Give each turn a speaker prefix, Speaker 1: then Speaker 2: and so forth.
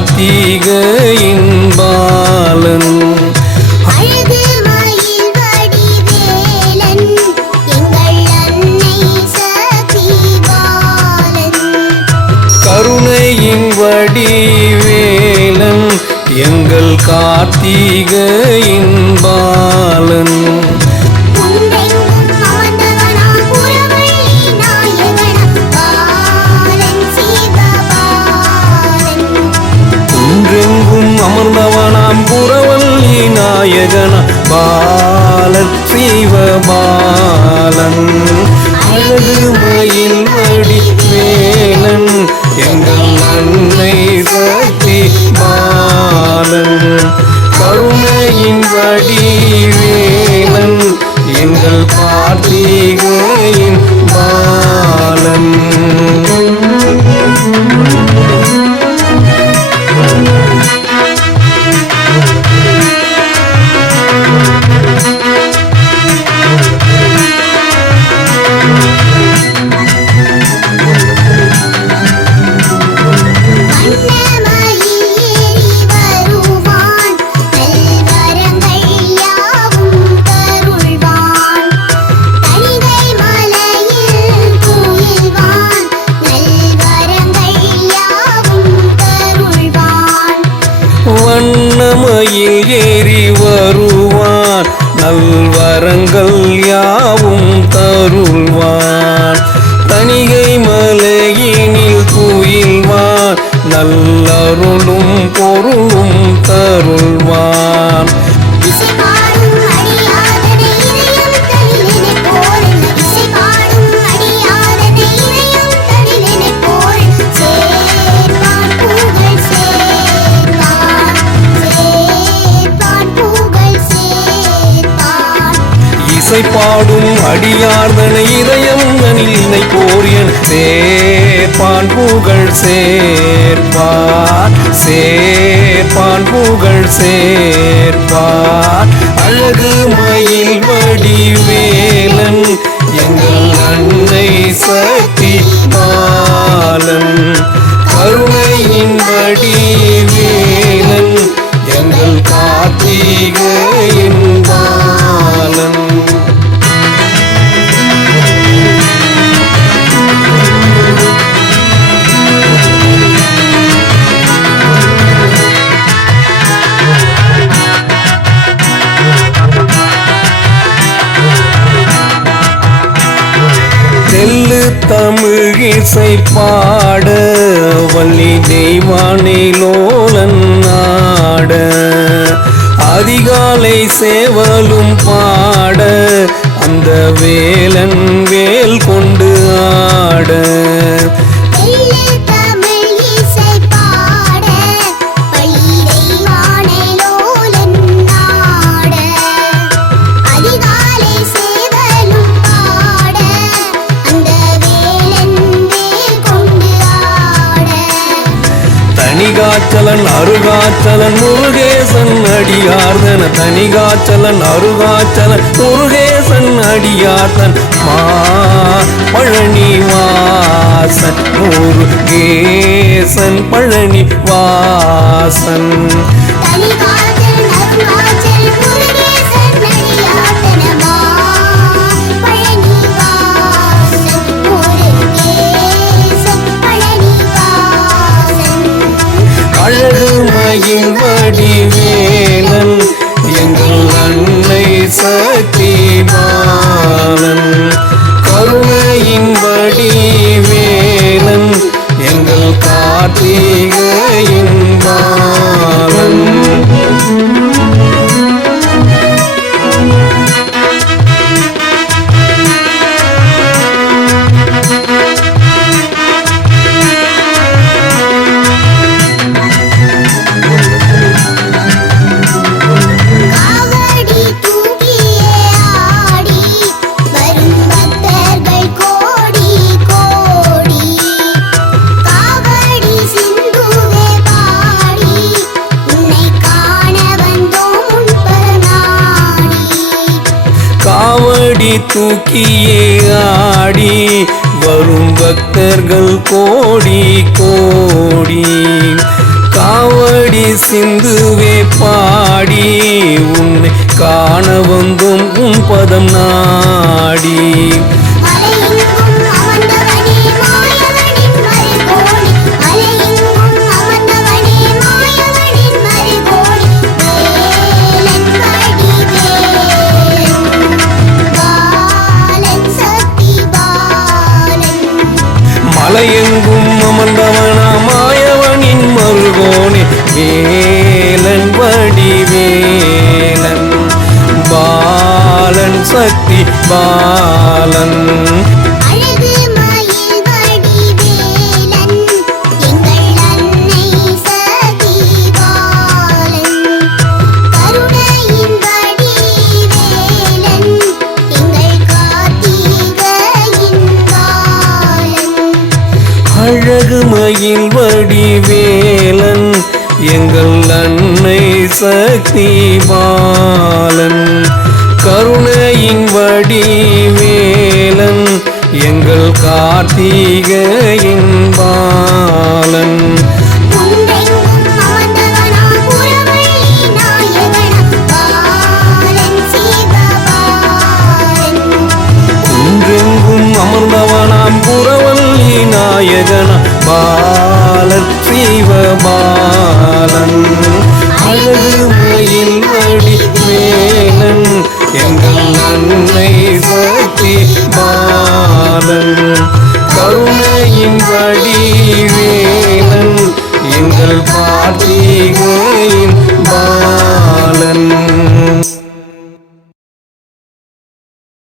Speaker 1: கார்த்திகையின் பாலன் கருணையின் வடிவேலன் எங்கள் கார்த்திகையின் பாலன்
Speaker 2: சிவபாலன்
Speaker 1: அழகு மயில் வடிவேலன் எங்கள் அன்னை சக்தி மாலன் கருணையின் வடி
Speaker 2: வண்ணமயில் ஏறி வருவான். நல்வரங்கள் யாவும் தருள்வான். தணிகை
Speaker 1: மலையினில் குயில்வான். நல்லருளும் பொருளும் தருள்வான்.
Speaker 2: இசை
Speaker 1: பாடும் அடியார்தனை இதயம் தனிலை போரியன் சேர்ப்பான் புகழ் சேர்ப்பார். சேர்ப்பான் புகழ் சேர்ப்பார். அழகு மயில் வடிவே தமிழ் இசை பாட வள்ளி தெய்வானை லோலன் அதிகாலை சேவலும் பாட அந்த வேலன் வேல் தனிகாச்சலன் அருகாச்சலன் முருகேசன் அடியார்தன தனிகாச்சலன் அருகாச்சலன் முருகேசன் அடியார்தன். மா பழனி வாசன் முருகேசன் பழனி வாசன்
Speaker 2: தூக்கியே ஆடி வரும் பக்தர்கள் கோடி கோடி. காவடி சிந்துவே பாடி உன்னை காண வந்தும்
Speaker 1: உன் பதம் நாடி.
Speaker 2: வேலன் வடிவேலன் பாலன் சக்தி பாலன்.
Speaker 1: அழகு மயில் வடிவேலன் எங்கள் அன்னை சக்தி பாலன் கருணையின் வடிவேலன் எங்கள் கார்த்திகையின் பாலன்.